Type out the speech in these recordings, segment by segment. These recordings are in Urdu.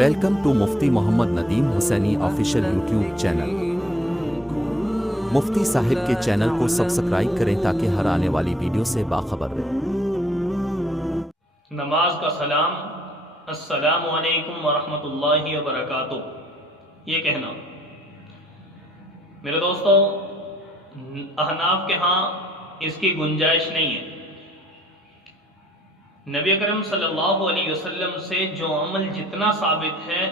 Welcome to Mufti Muhammad Nadeem Hussaini official YouTube channel. Mufti صاحب کے چینل کو سبسکرائب کریں تاکہ ہر آنے والی ویڈیو سے باخبر رہیں۔ نماز کا سلام، السلام علیکم ورحمۃ اللہ وبرکاتہ، یہ کہنا میرے دوستو احناف کے ہاں اس کی گنجائش نہیں ہے۔ نبی اکرم صلی اللہ علیہ وسلم سے جو عمل جتنا ثابت ہے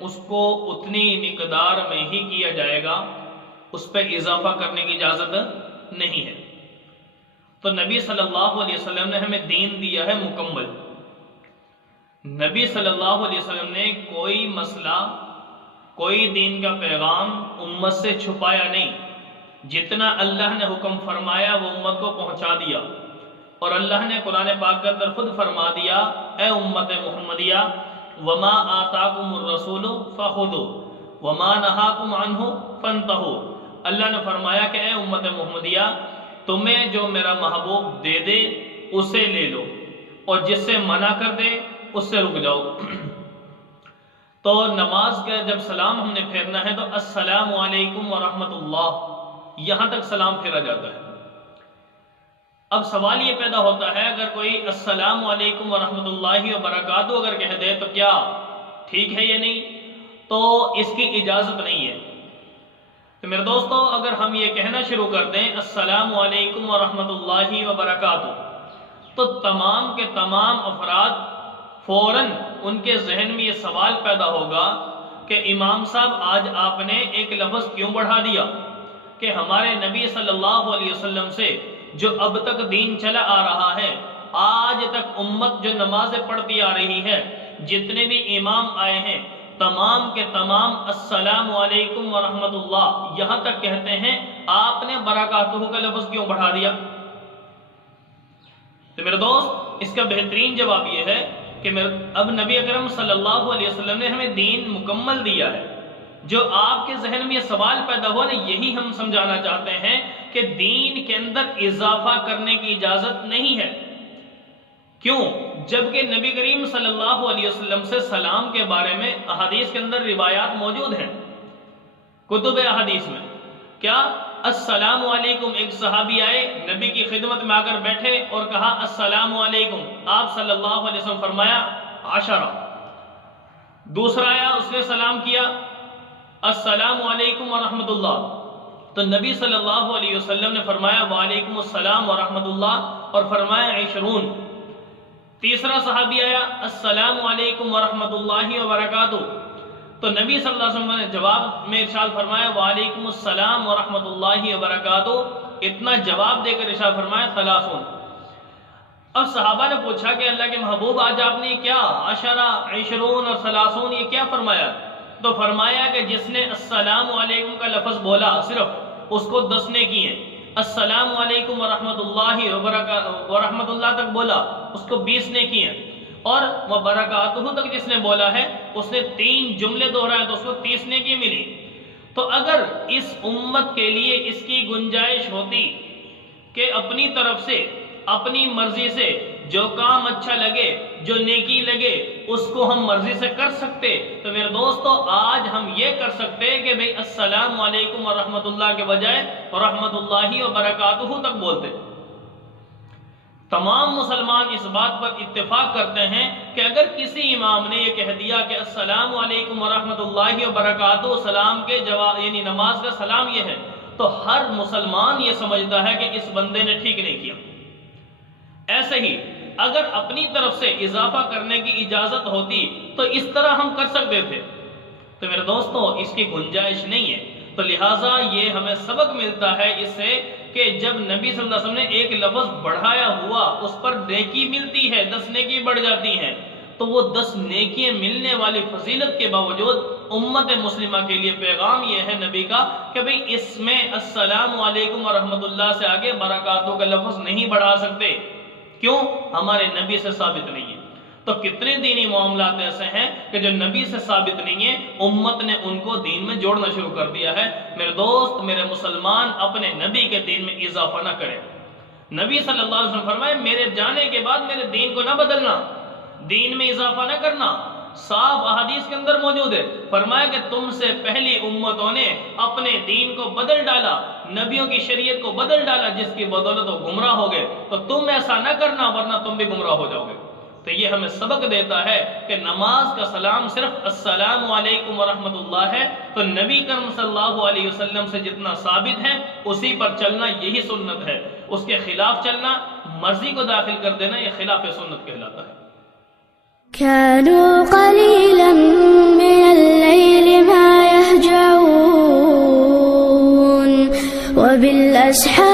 اس کو اتنی مقدار میں ہی کیا جائے گا، اس پہ اضافہ کرنے کی اجازت نہیں ہے۔ تو نبی صلی اللہ علیہ وسلم نے ہمیں دین دیا ہے مکمل۔ نبی صلی اللہ علیہ وسلم نے کوئی مسئلہ، کوئی دین کا پیغام امت سے چھپایا نہیں۔ جتنا اللہ نے حکم فرمایا وہ امت کو پہنچا دیا، اور اللہ نے قرآن پاک کے اندر خود فرما دیا، اے امت محمدیہ وما آتاکم الرسول فخذوا وما نہاکم عنہ فانتہوا۔ اللہ نے فرمایا کہ اے امت محمدیہ تمہیں جو میرا محبوب دے دے اسے لے لو، اور جس سے منع کر دے اس سے رک جاؤ۔ تو نماز کا جب سلام ہم نے پھیرنا ہے تو السلام علیکم ورحمۃ اللہ، یہاں تک سلام پھیرا جاتا ہے۔ اب سوال یہ پیدا ہوتا ہے، اگر کوئی السلام علیکم ورحمۃ اللہ وبرکاتہ اگر کہہ دے تو کیا ٹھیک ہے یا نہیں؟ تو اس کی اجازت نہیں ہے۔ تو میرے دوستو اگر ہم یہ کہنا شروع کر دیں السلام علیکم ورحمۃ اللہ وبرکاتہ، تو تمام کے تمام افراد فوراً ان کے ذہن میں یہ سوال پیدا ہوگا کہ امام صاحب آج آپ نے ایک لفظ کیوں بڑھا دیا کہ ہمارے نبی صلی اللہ علیہ وسلم سے جو اب تک دین چلا آ رہا ہے، آج تک امت جو نمازیں پڑھتی آ رہی ہے، جتنے بھی امام آئے ہیں تمام کے تمام السلام علیکم ورحمۃ اللہ یہاں تک کہتے ہیں، آپ نے برکاتہ کا لفظ کیوں بڑھا دیا؟ تو میرے دوست اس کا بہترین جواب یہ ہے کہ اب نبی اکرم صلی اللہ علیہ وسلم نے ہمیں دین مکمل دیا ہے۔ جو آپ کے ذہن میں یہ سوال پیدا ہوا نا، یہی ہم سمجھانا چاہتے ہیں کہ دین کے اندر اضافہ کرنے کی اجازت نہیں ہے۔ کیوں؟ جبکہ نبی کریم صلی اللہ علیہ وسلم سے سلام کے بارے میں احادیث کے اندر روایات موجود ہیں، کتب احادیث میں۔ کیا السلام علیکم، ایک صحابی آئے نبی کی خدمت میں آ کر بیٹھے اور کہا السلام علیکم، آپ صلی اللہ علیہ وسلم فرمایا عشرہ۔ دوسرا آیا، اس نے سلام کیا السلام علیکم ورحمۃ اللہ، تو نبی صلی اللہ علیہ وسلم نے فرمایا وعلیکم السلام ورحمۃ اللہ، اور فرمایا عشرون۔ تیسرا صحابی آیا السلام علیکم ورحمۃ اللہ وبرکاتہ، تو نبی صلی اللہ علیہ وسلم نے جواب میں ارشاد فرمایا وعلیکم السلام ورحمۃ اللہ وبرکاتہ، اتنا جواب دے کر ارشاد فرمایا ثلاثون۔ اب صحابہ نے پوچھا کہ اللہ کے محبوب آج آپ نے کیا عشرہ، عشرون اور ثلاثون یہ کیا فرمایا؟ تو فرمایا کہ جس نے السلام علیکم کا لفظ بولا صرف اس کو 10 نیکی ہیں، السلام علیکم ورحمۃ اللہ وبرکاتہ ورحمۃ اللہ تک بولا اس کو 20 نیکی ہیں، اور وبرکاتہ تک جس نے بولا ہے اس نے 3 جملے دہرائے تو اس کو 30 نیکی ملی۔ تو اگر اس امت کے لیے اس کی گنجائش ہوتی کہ اپنی طرف سے اپنی مرضی سے جو کام اچھا لگے، جو نیکی لگے اس کو ہم مرضی سے کر سکتے، تو میرے دوستو آج ہم یہ کر سکتے کہ بھئی السلام علیکم ورحمۃ اللہ کے بجائے ورحمۃ اللہ وبرکاتہ تک بولتے۔ تمام مسلمان اس بات پر اتفاق کرتے ہیں کہ اگر کسی امام نے یہ کہہ دیا کہ السلام علیکم ورحمۃ اللہ وبرکاتہ سلام کے جواب یعنی نماز کا سلام یہ ہے، تو ہر مسلمان یہ سمجھتا ہے کہ اس بندے نے ٹھیک نہیں کیا۔ ایسے ہی اگر اپنی طرف سے اضافہ کرنے کی اجازت ہوتی تو اس طرح ہم کر سکتے تھے، تو میرے دوستو اس کی گنجائش نہیں ہے۔ تو لہٰذا یہ ہمیں سبق ملتا ہے اس سے کہ جب نبی صلی اللہ علیہ وسلم نے ایک لفظ بڑھایا ہوا اس پر نیکی ملتی ہے، 10 نیکی بڑھ جاتی ہیں، تو وہ 10 نیکیاں ملنے والی فضیلت کے باوجود امت مسلمہ کے لیے پیغام یہ ہے نبی کا کہ بھئی اس میں السلام علیکم ورحمۃ اللہ سے آگے برکاتوں کا لفظ نہیں بڑھا سکتے۔ کیوں؟ ہمارے نبی سے ثابت نہیں ہے۔ تو کتنے دینی معاملات ایسے ہیں کہ جو نبی سے ثابت نہیں ہے، امت نے ان کو دین میں جوڑنا شروع کر دیا ہے۔ میرے دوست، میرے مسلمان اپنے نبی کے دین میں اضافہ نہ کریں۔ نبی صلی اللہ علیہ وسلم فرمائے میرے جانے کے بعد میرے دین کو نہ بدلنا، دین میں اضافہ نہ کرنا۔ صاف احادیث کے اندر موجود ہے. فرمایا کہ تم سے پہلی امتوں نے اپنے دین کو بدل ڈالا، نبیوں کی شریعت کو بدل ڈالا، جس کی بدولت وہ گمراہ ہو گئے. تو تم ایسا نہ کرنا ورنہ تم بھی گمراہ ہو جاؤ گے. تو یہ ہمیں سبق دیتا ہے کہ نماز کا سلام صرف السلام علیکم ورحمۃ اللہ ہے. تو نبی کرم صلی اللہ علیہ وسلم سے جتنا ثابت ہے اسی پر چلنا یہی سنت ہے. اس کے خلاف چلنا، مرضی کو داخل کر دینا، یہ خلاف سنت کہلاتا ہے. كانوا قليلا من الليل ما يهجعون وبالأسحار